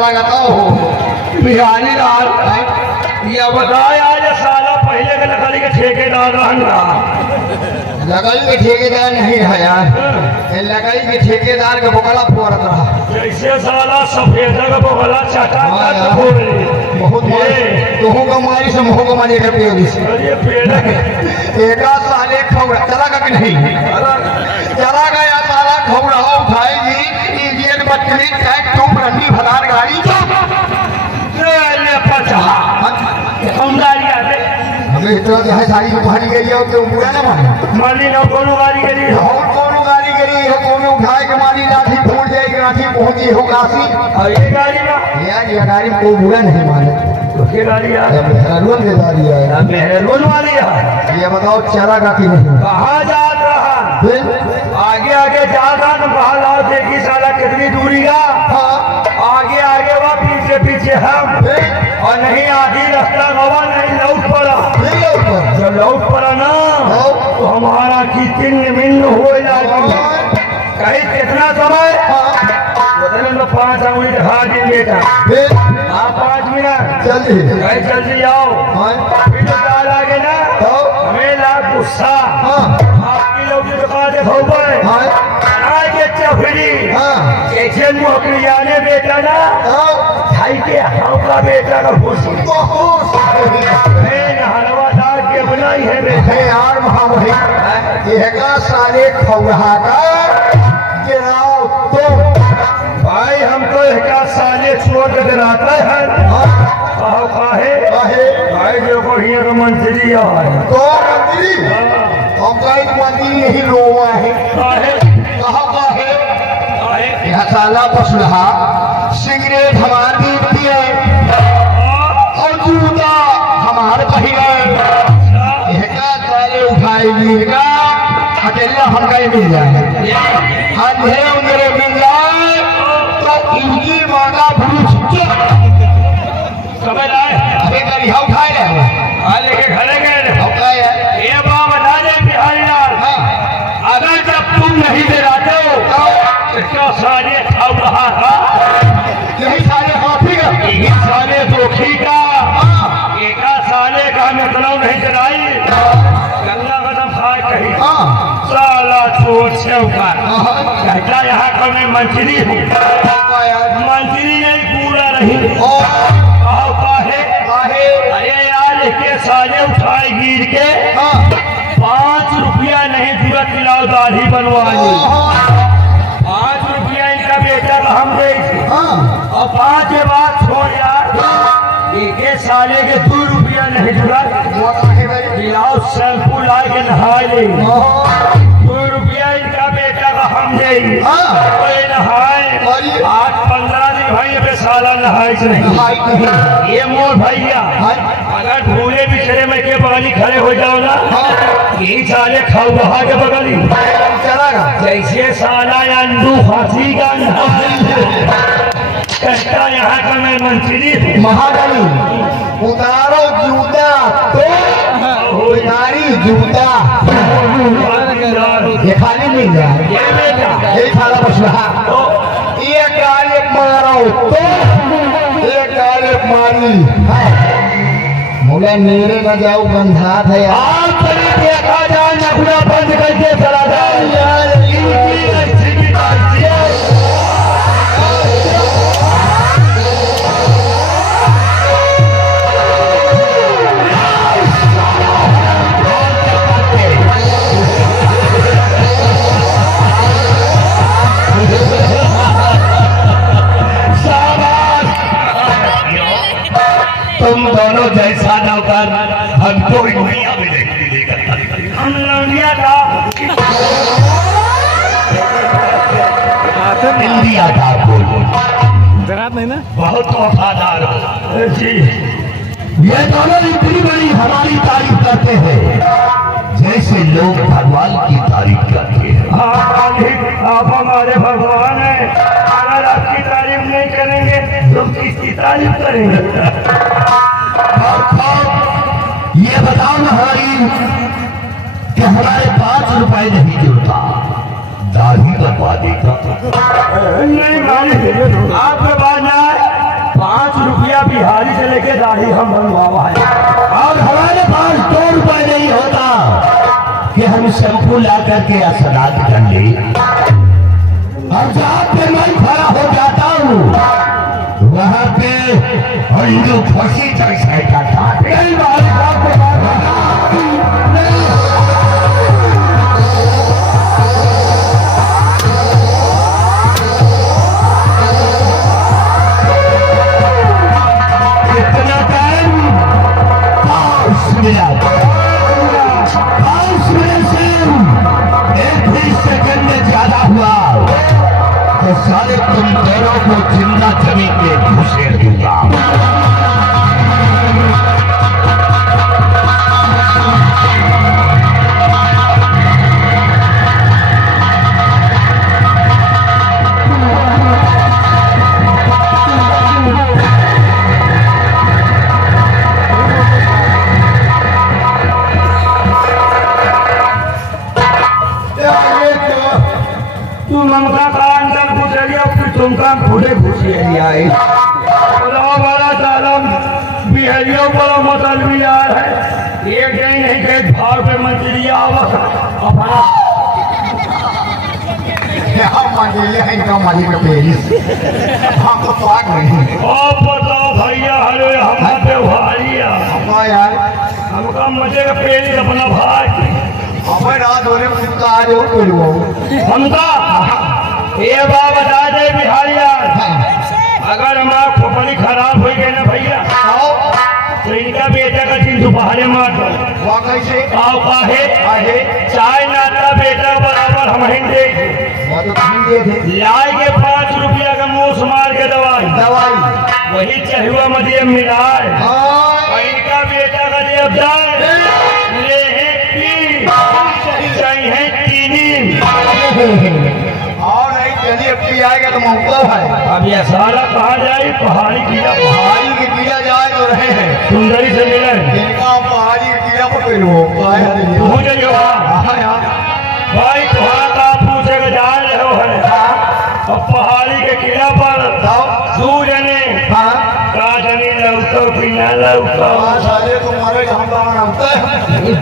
लगता हो बिहानी लाल ये बताए आज साला पहले के लकड़ी के ठेकेदार रहना लकड़ी के ठेकेदार नहीं है यार, ये लकड़ी के ठेकेदार के बोकला फोड़त रहा जैसे साला सफेद का बोला चाटा बहुत तुहू का मारी से मुँह को मारी कर पियोगी एक साले खौड़ा चला का कि नहीं चला गया साला खौड़ा उठाएगी इंडियन बत्ती टैक टूप रंडी भदार गाड़ी हमें इतना जो है सारी भारी गई है क्यों बुरा ना मारी ना कोनो गाड़ी करी और कोनो गाड़ी करी है कोनो उठाए के मारी लाठी फूट जाएगी लाठी पहुंची हो काशी ये गाड़ी ना यार ये गाड़ी को बुरा नहीं माने ये गाड़ी यार मेहरून दे गाड़ी है मेहरून वाली है ये बताओ चला का कि नहीं कहाँ जा रहा आगे आगे जा रहा तो बाहर आओ देखी साला कितनी दूरी का आगे आगे वह पीछे पीछे हम और नहीं आधी रास्ता गवा नहीं लौट पड़ा जब लौट पड़ा ना तो हमारा की तिन्न मिन्न हो जाएगी कहीं कितना समय बदले तो 5 मिनट खा दिन बेटा हाँ 5 मिनट जल्दी आओ फिर तो डाल आगे ना हमें लाभ गुस्सा आपकी लोग दुकान देखो आगे चफरी जैसे नौकरी जाने बेटा ना भाई के हाव का बेटा का खुश हलवादार के बनाई है बेटे यार भाई ये साले खौहा का गिराओ तो भाई हम तो एक साले छोड़ के गिराता है काहे भाई जो को ही तो मंत्री है तो मंत्री हमका एक मंत्री नहीं रोवा है कहा काहे यह साला बसुलहा सिगरेट हमार दीपती है और जूता हमार पहिरे यह साले उठाएगी का अकेला हमका ही मिल जाए अंधेरे उंधेरे मिल जाए तो इनकी मांगा भूख समझ आए अबे करी हम खाए रहे लेके खड़े गए हम खाए हैं ये बात बता दे बिहारी लाल अगर जब तुम नहीं दिलाते हो तो क्या सारे खाओ रहा था यही सारे हाथी का यही साले दोखी का एक साले का मतलब नहीं चलाई गंगा कदम खाए कहीं साला छोड़ से उकार कहता यहाँ का मैं मंत्री हूँ मंत्री नहीं पूरा रही अरे यार के साले उठाए गिर के 5 रुपया नहीं पूरा खिलाओ दाढ़ी बनवानी 5 रुपया इनका बेटा हम दे और 5 बात छोड़ यार एक साले के 2 रुपया नहीं जुड़ा खिलाओ शैम्पू ला के नहा ले 2 रुपया इनका बेटा का हम दे नहाए 8-15 दिन भाई पे साला नहाए नहीं ये मोर भैया अगर भूले बिछड़े में के बगली खड़े हो जाओ ना यही साले खाऊ बहा के बगली चला जैसे साला अंडू फांसी का कहता यहाँ का मैं मंत्री महारानी उतारो जूता तो उतारी जूता ये खाली मिल जाए ये खाला बसुलहा ये कार्य मारो तो ये कार्य मारी मुझे मेरे न जाओ गंधा था यार देखा जाए नखुना बंद करके चला जाए यार तुम दोनों जैसा नौकर हमको इंडिया में हम इंडिया का इंडिया का नहीं ना बहुत वफादार हो जी ये दोनों इतनी बड़ी हमारी तारीफ करते हैं जैसे लोग भगवान की तारीफ करते हैं आप हमारे भगवान हैं अगर आपकी तारीफ नहीं करेंगे तो किसकी तारीफ करेंगे ये बताओ ना हमारी कि हमारे 5 रुपए नहीं जुड़ता दाढ़ी बनवा देगा नहीं आपके पास ना रुपया बिहारी से लेके दाढ़ी हम बनवावा है। और हमारे पास 2 रुपए नहीं होता कि हम शैम्पू ला करके असरात कर ले। और जहाँ पे मैं खड़ा हो जाता हूँ वहाँ पे हिंदू फंसी तक सहता था। सारे तुम दोनों को जिंदा जमीन में घुसेड़ दूंगा। तू ममता का अंदर घुसेलिया फिर तुमका खुदे घुसेलिया बड़ा सालम बिहरियों बड़ा मतलब भी यार है। एक दिन नहीं कहीं भाव पे मंत्रिया अपना मंदिर है इनका मालिक पेरिस हम तो पाक नहीं। और बताओ भैया हरे हमारा त्योहारिया हाँ यार हमका मजे का पेरिस अपना भाई हमें रात होने में चिंता आ रही हो हमका ये बात बता दे बिहारिया अगर हमारा खोपड़ी खराब हो गई ना भैया तो इनका बेटा का दिन दोपहरे मार दो कैसे आओ काहे चाय नाता बेटा बराबर हम ही दे लाए के 5 रुपया का मुंह मार के दवाई वही चहुआ मदियम मिलाए और इनका बेटा का देव जाए ले चाहिए चीनी और नहीं चलिए पी आएगा तो मौका है। अब यह सारा कहा जाए पहाड़ी किला पहाड़ी के किला जाए तो रहे हैं सुंदरी से मिले इनका पहाड़ी के किला पर पेड़ हो हो जाइए भाई तुम्हारा का पूछे के जा रहे हो है और पहाड़ी के किला पर तू जने का जने लौटो पीना लौटो साले तुम्हारे हम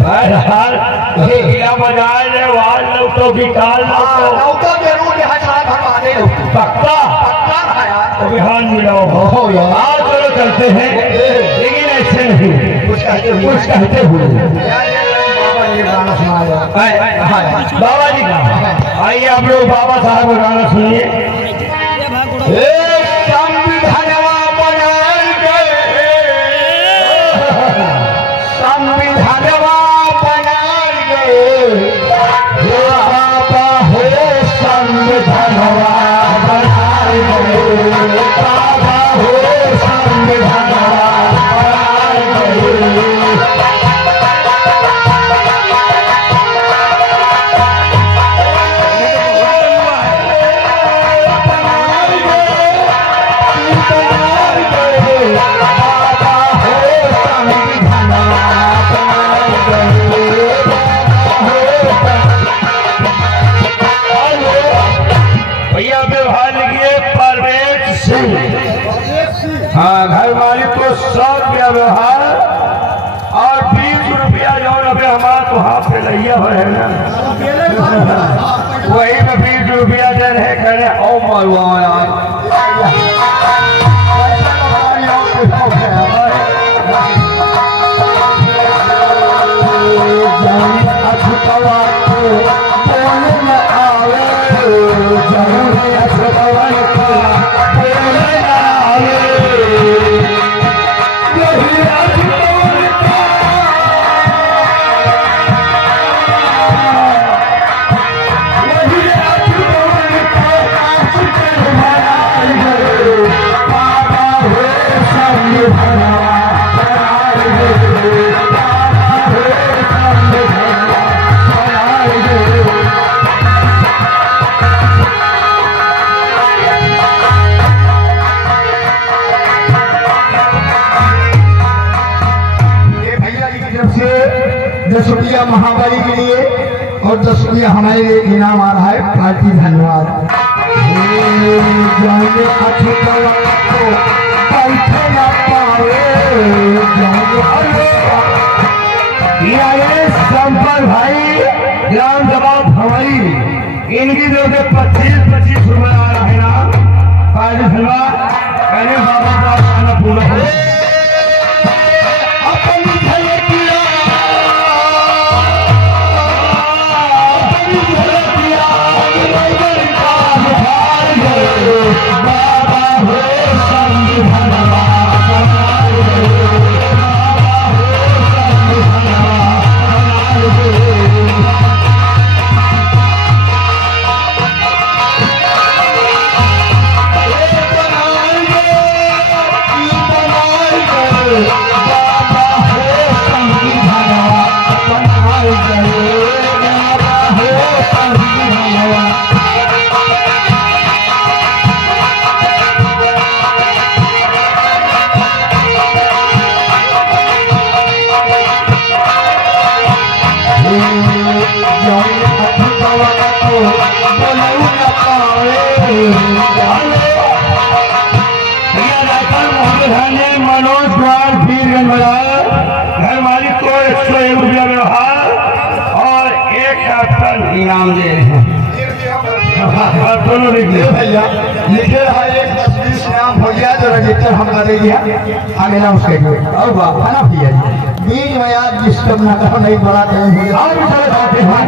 बहरहाल किला बजाए ले वाल लौटो की काल लौटो जरूर यहाँ सारा भरवा दे पक्का तो बिहान मिलाओ आज चलो चलते हैं लेकिन ऐसे नहीं कुछ कहते हुए बाबा जी का आइए आप लोग बाबा साहब का गाना सुनिए। हाँ घर मालिक को 100 रुपया व्यवहार और 20 रुपया जो अभी हमारा तो हाथ पे लैया है ना वही में 20 रुपया दे रहे कहने ओ मरवा रुपया महाबली के लिए और 10 रुपया हमारे लिए इनाम आ रहा है। पार्टी धन्यवाद। ये आए संपल भाई ग्राम सभा भवई, इनकी तरफ से 25 रुपए आ रहा है ना काजी सलवा कहने बाबा का खाना पूरा हो मनोज कुमार वीरगंज घर मालिक को 101 रुपया व्यवहार और 1 कैप्टन इनाम दे रहे हैं। दोनों भैया लिखे रहा एक 10-20 नाम हो गया जो रजिस्टर हमका दे दिया हमें ना उसके लिए और बाप है ना भैया जी बीच में यार डिस्टर्ब ना करो नहीं बड़ा टाइम हो गया और भी सारे बातें हैं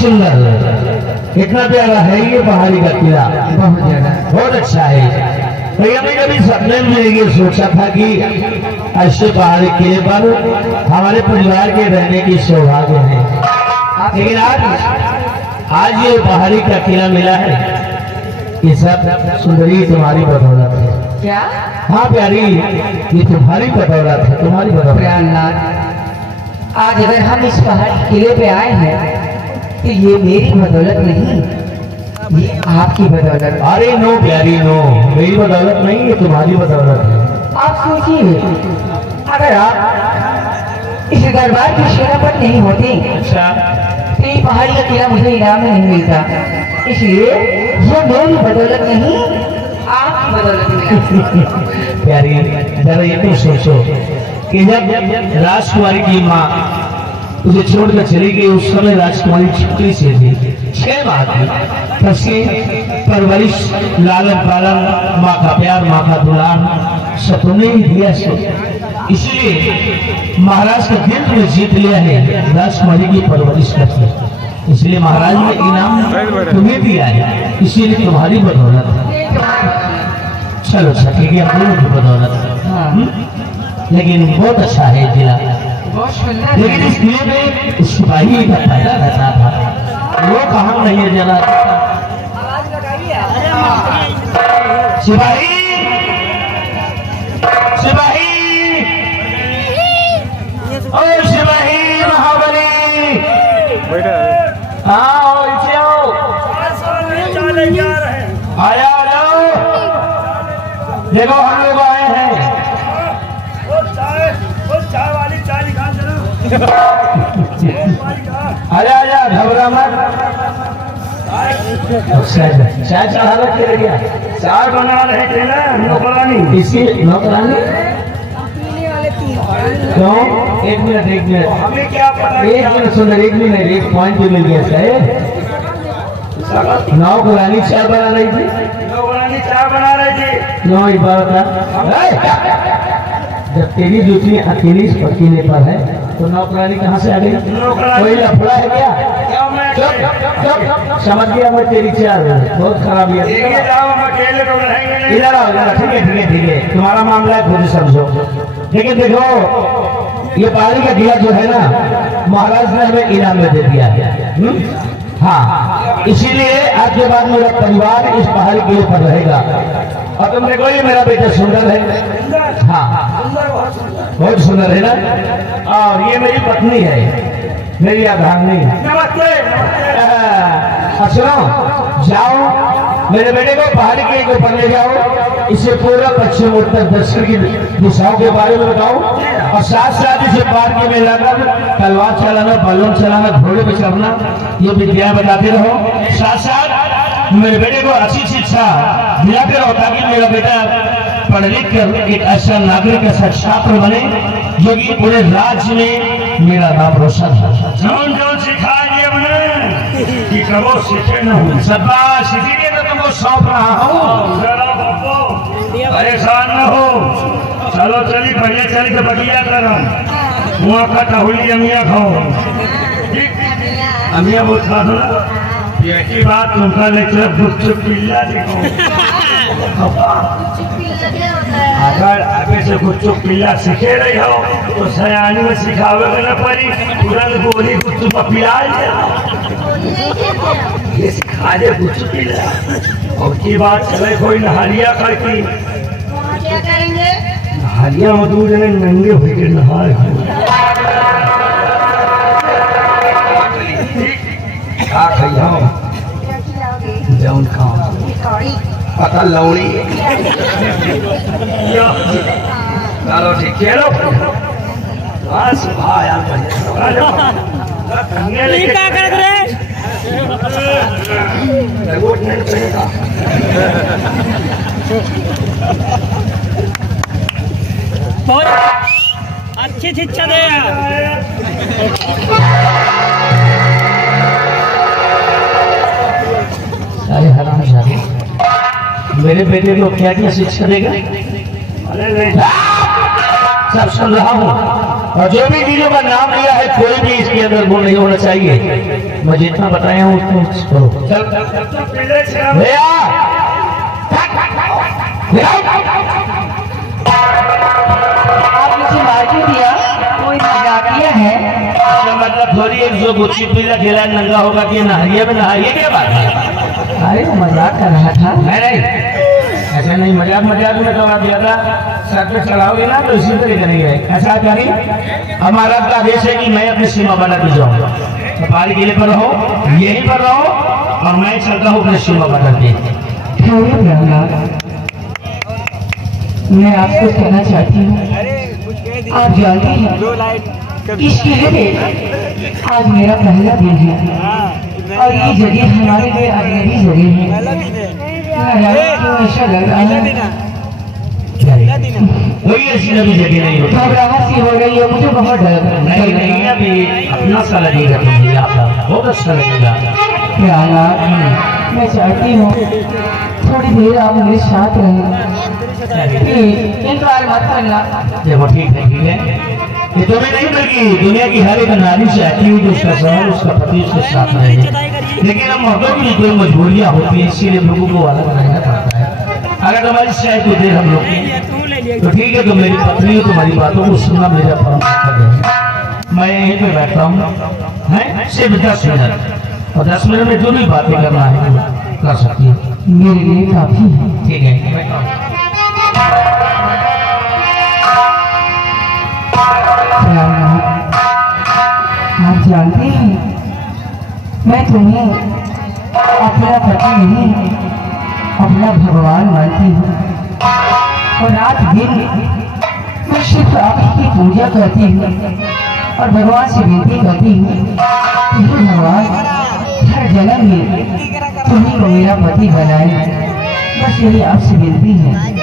सुंदर कितना प्यारा है ये पहाड़ी का किला बहुत अच्छा है। भैया मैं कभी सपने में ये सोचा था कि ऐसे पहाड़ी किले पर हमारे परिवार के रहने की सौभाग्य है, लेकिन आज ये पहाड़ी का किला मिला है ये सब सुंदरी तुम्हारी बदौलत है। क्या? हाँ प्यारी ये तुम्हारी बदौलत है, तुम्हारी बदौलत। आज अगर हम इस पहाड़ी किले पे आए हैं तो ये मेरी बदौलत नहीं, ये आपकी बदौलत। अरे नो प्यारी नो, मेरी बदौलत नहीं ये तुम्हारी बदौलत है। आप सोचिए अगर आप इस दरबार की शेरापत नहीं होती अच्छा तो ये पहाड़ी का किला मुझे इनाम में नहीं मिलता, इसलिए ये मेरी बदौलत नहीं आपकी बदौलत मिला। प्यारी जरा ये तो सोचो कि जब राजकुमारी की माँ उसे छोड़कर चली गई उस समय राजकुमारी छोटी सी थी, 6 माह की, तब से परवरिश लालन पालन माँ का प्यार माँ का दुलार सब तुमने ही दिया सो, इसलिए महाराज का दिल में जीत लिया है राजकुमारी की परवरिश करके, इसलिए महाराज ने इनाम तुम्हें दिया है, इसीलिए तुम्हारी बदौलत है। चलो अच्छा ठीक है हम दोनों की बदौलत, लेकिन बहुत अच्छा है जिला, लेकिन इस किले में सिपाही का पैदा रहता था, वो कहाँ नहीं है जरा सिपाही सिपाही ओ सिपाही महाबली हाँ इसे आओ आया आ जाओ, देखो हम लोग आए हैं। अरे आजा घबरा मत, चाय चढ़ा रखे गया, चाय बना रहे थे ना नौकरानी, इसी नौकरानी क्यों? एक मिनट हमें क्या पता, 1 मिनट सुंदर 1 मिनट, एक पॉइंट भी मिल गया साहब। नौकरानी चाय बना रही थी, नौकरानी चाय बना रही थी, क्यों एक बार बता, जब तेरी ड्यूटी अकेली पकीले पर है तो नौकरानी कहाँ से आ गई? कोई लफड़ा है क्या? समझ गया मैं तेरी चार बहुत खराब है। इधर आओ, ठीक है तुम्हारा मामला है खुद समझो। लेकिन देखो ये पहाड़ी का किला जो है ना, महाराज ने हमें इनाम में दे दिया है। हाँ, इसीलिए आज के बाद मेरा परिवार इस पहाड़ी किले पर रहेगा। और तुम देखो ये मेरा बेटा सुंदर है। हाँ, बहुत सुंदर है ना। और ये मेरी पत्नी है, मेरी अर्धांगिनी। सुनो, जाओ मेरे बेटे को पहाड़ी के ऊपर ले जाओ, इसे पूरा पश्चिम उत्तर दक्षिण की दिशाओं के बारे में बताओ, और साथ साथ इसे पार्क में लाकर तलवार चलाना, बलून चलाना, घोड़े पे चढ़ना, ये विद्या बताते रहो। साथ साथ मेरे बेटे को अच्छी शिक्षा दिलाते रहो, ताकि मेरा बेटा पढ़ लिख कर एक ऐसा नागरिक, ऐसा छात्र बने जो कि पूरे राज्य में मेरा नाम रोशन हो। जौन जौन सिखाएंगे हमने कि कबो सीखे न हो। शाबाश, इसीलिए तो तुमको सौंप रहा हूँ। जरा बापू परेशान न हो। चलो चली बढ़िया चली तो बढ़िया करो। वहाँ का टहुली अमिया खाओ। अमिया बहुत खा दो। यही बात तुमका लेकर गुच्चू पिल्ला देखो। अगर आगे से गुच्चू पिल्ला सीखे रही हो तो सयानी में सिखावे के न पड़ी, तुरंत गोली गुच्चू पर पिला ये सिखा दे गुच्चू पिल्ला। और की बात चले कोई नहारिया करके, क्या करेंगे? नहारिया में दूर नंगे हुए के नहाए क्या खाइयो जौन खाओ पता लौड़ी। चलो ठीक है लो। बस भाई क्या कर रहे? बहुत अच्छी शिक्षा दे यार। अरे हराम जादे, मेरे बेटे को क्या क्या शिक्षा देगा? अरे नहीं सब सुन रहा हूँ, और जो भी वीडियो का नाम लिया है कोई भी इसके अंदर गुण नहीं होना चाहिए। मैं जितना बताया हूँ उतना करो। चल पिल्ले से हम ले आ। ले आ। आप मुझे मार क्यों दिया? कोई मजाकिया है? इसका मतलब थोड़ी एक जो गुच्ची पिल्ला खेला नंगा होगा कि नहारिया में नहाइए, क्या बात है? अरे वो मजाक कर रहा था। नहीं, ऐसा नहीं। मजाक में तो आप ज्यादा सर पे चढ़ाओगे ना तो इसी तरह करेंगे। ऐसा करिए, हमारा का आदेश है कि मैं अपनी सीमा बना दी जाऊंगा। तो पहाड़ी किले पर रहो, यहीं पर रहो, और मैं चलता हूँ अपनी सीमा बना के। थोड़े प्रहलाद, मैं आपको कहना चाहती हूँ, आप जानते हैं इस किले में आज मेरा पहला दिन है, और ये जगह हमारे लिए अजनबी जगह है। तो ऐसा लग रहा है कोई ऐसी नवी जगह नहीं होती। घबराहट सी हो रही है, मुझे बहुत डर नहीं नहीं, अभी अपना सा लगेगा तुम्हें, आपका बहुत अच्छा लगेगा। प्रहलाद, मैं चाहती हूँ थोड़ी देर आप मेरे साथ रहें। इनकार मत करना। देखो ठीक है, ये तुम्हें नहीं बल्कि दुनिया की हर एक नारी चाहती है कि उसका समय, उसका पति उसके साथ रहे। लेकिन हम मर्दों की कोई मजबूरियां होती है, इसीलिए लोगों को अलग रहना पड़ता है। अगर तुम्हारी शायद कोई देर हम लोग की, तो ठीक है, तो मेरी पत्नी हो, तुम्हारी बातों को सुनना मेरा परम कर्तव्य है। मैं यहीं पे बैठता हूँ, है सिर्फ 10 मिनट, और 10 मिनट में जो भी बातें करना है कर सकती है। मेरे लिए काफी है। ठीक है, आप जानते हैं मैं तुम्हें अपना पति नहीं, अपना भगवान मानती हूँ, और रात दिन मैं सिर्फ आपकी पूजा करती हूँ और भगवान से विनती करती हूँ, हे भगवान हर जन्म में तुम्ही को मेरा पति बनाए। बस यही आपसे विनती है।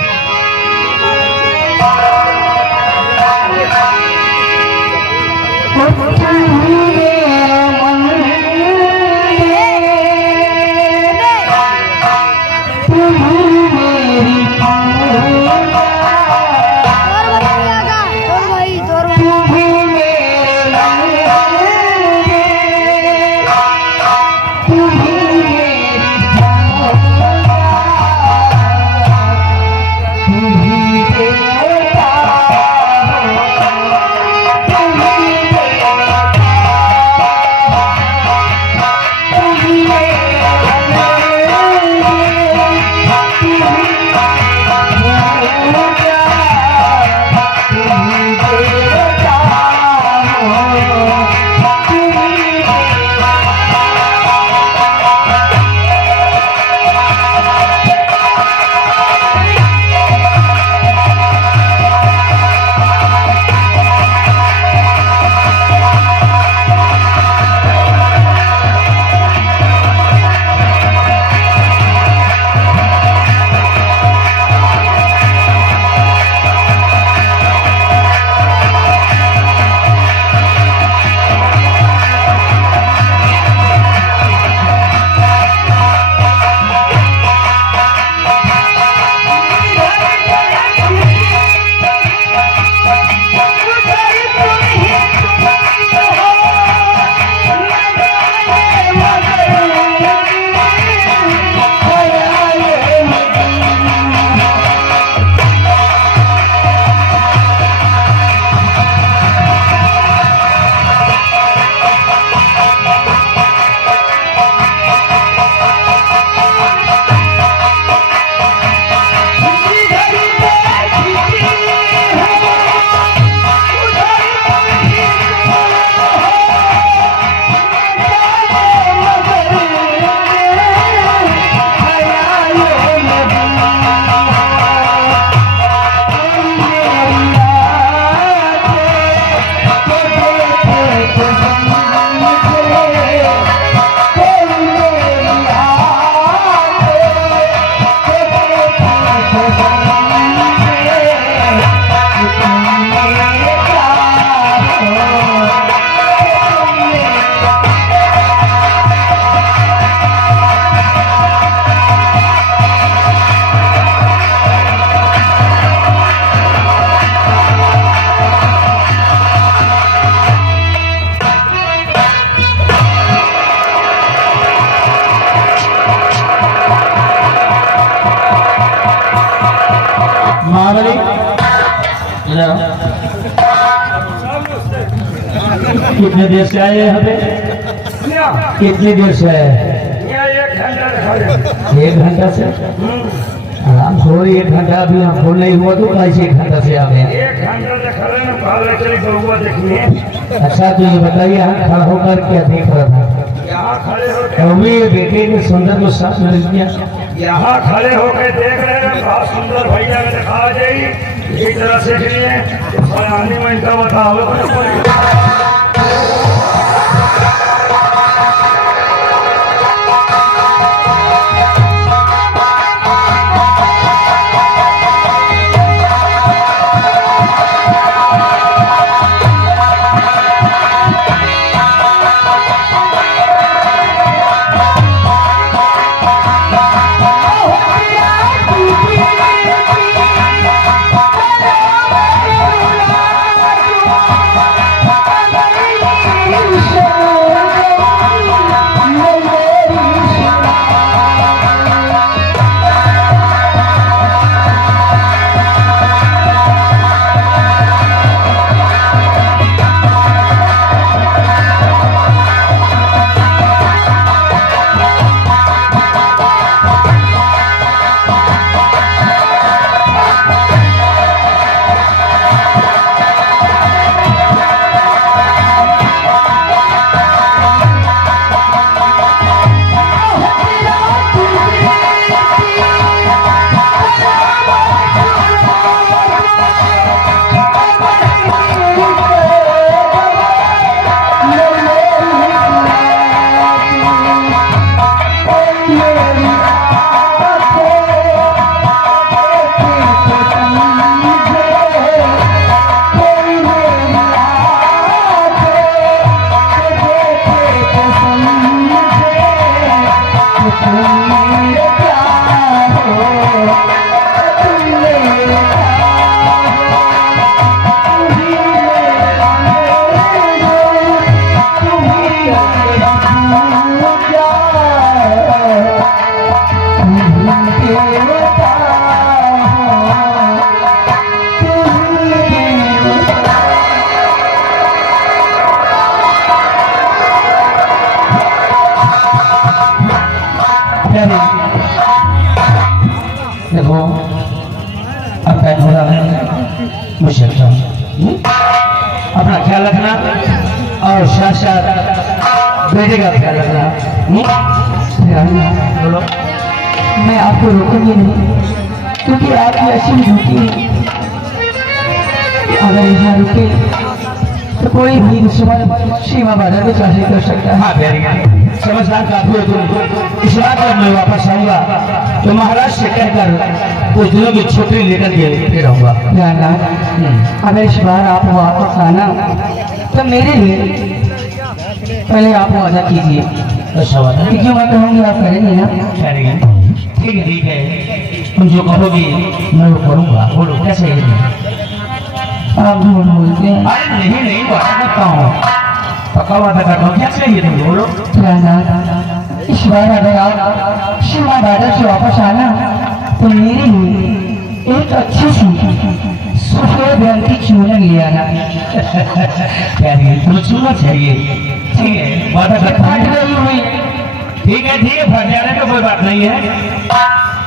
महाबली कितने देर से आए यहाँ पे? कितनी देर से आए? 1 घंटा से। आराम से 1 घंटा अभी हमको नहीं हुआ तो कैसे 1 घंटा से आ गए? 1 घंटा से खड़े ना पहले चली बउआ देखिए। अच्छा तो ये बताइए यहाँ खड़ा होकर क्या देख रहा था? यहाँ खड़े होकर अभी बेटे ने सुंदर को साथ मिल गया। यहाँ खड़े होकर देख रहे हैं बहुत सुंदर भैया ने दिखा जाई एक तरह से लिए सयानी में इनका बताओ। देखो अब टाइम हो रहा है, मुझे अपना ख्याल रखना और साथ साथ बेटे का ख्याल रखना। बोलो मैं आपको रोकूंगी नहीं, क्योंकि आपकी अच्छी ड्यूटी है। अगर यहाँ रुके तो कोई भी दुश्मन सीमा बाधा को चाहे कर सकता है। हाँ बैरिया, समझदार काफी हो तुम। इस बार जब मैं वापस आऊंगा तो महाराज से कहकर कुछ दिनों की छुट्टी लेकर के फिर आऊंगा। अगर इस बार आप वापस आना तो मेरे लिए पहले आप वादा कीजिए, अच्छा वादा? कि जो मैं कहूँगी आप करेंगे ना? करेंगे। ठीक है ठीक है, तुम जो कहोगी मैं वो करूंगा। बोलो कैसे है? आप झूठ बोलते हैं। अरे नहीं नहीं, वादा करता हूँ, पक्का वादा करता हूँ। क्या चाहिए तुम बोलो। इस बार अगर आप सीमा बाधा से वापस आना तो मेरे लिए एक अच्छी सी सफेद रंग की चूड़न ले आना। प्यारी तुम्हें चूना चाहिए? ठीक है वादा करता फट हूँ। गई हुई ठीक है फट जाने का कोई बात नहीं है।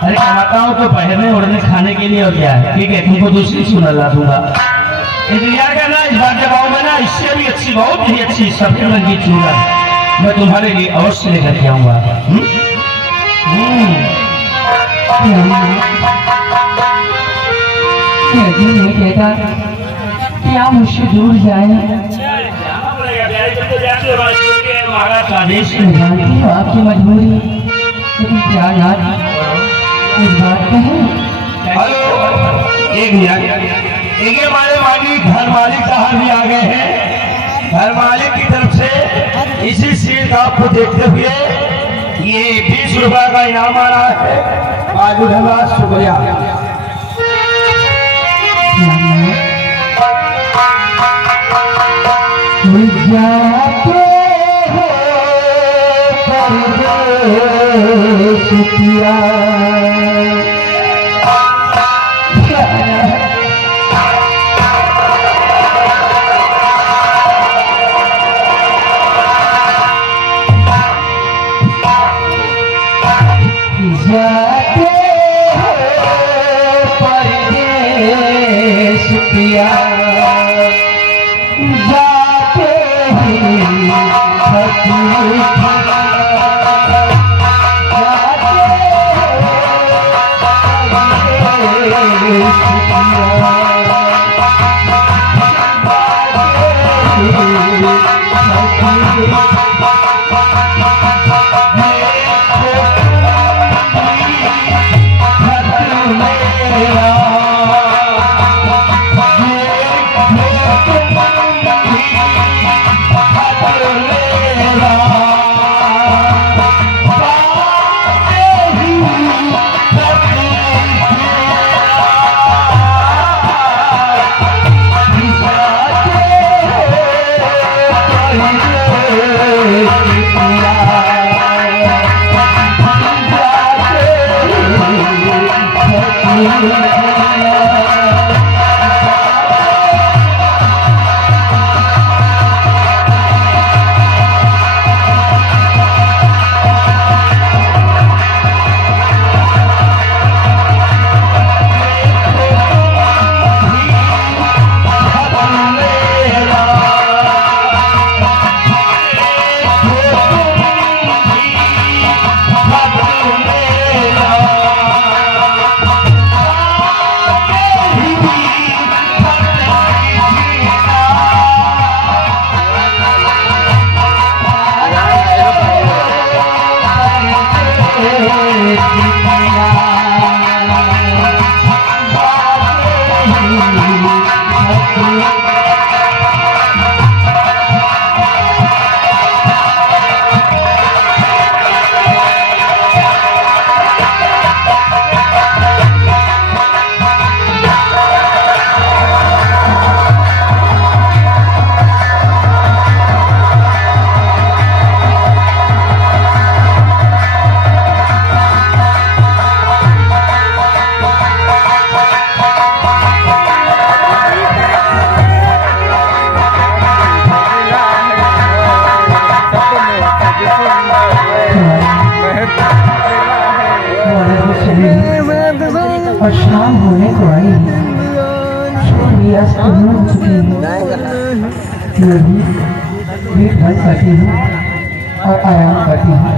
अरे कमाता हूँ तो पहनने ओढ़ने खाने के लिए और क्या है। ठीक है तुमको दूसरी चूना ला दूंगा। इंतजार करना, इस बार जब आऊंगा ना इससे भी अच्छी, बहुत ही अच्छी सफेद रंग की चूना मैं तुम्हारे लिए अवश्य लेकर के आऊंगा। यदि नहीं कहता कि आप मुझसे दूर जाए, महाराज का आदेश मैं जानती हूँ आपकी मजबूरी, लेकिन क्या याद इस बात कहें? हेलो, एक मिनट। एक हमारे मालिक घर मालिक साहब भी आ गए हैं। घर मालिक की तरफ से इसी सीट का आपको देखते हुए ये 20 रुपए का इनाम आ रहा है। आज धन्यवाद, शुक्रिया। जाते हो परदेस पिया, जाते हो परदेस पिया, जाते ही और शाम होने को आई, सूर्य अस्त हो चुकी है। मैं भी पेट भर करती हूँ और आराम करती हूँ।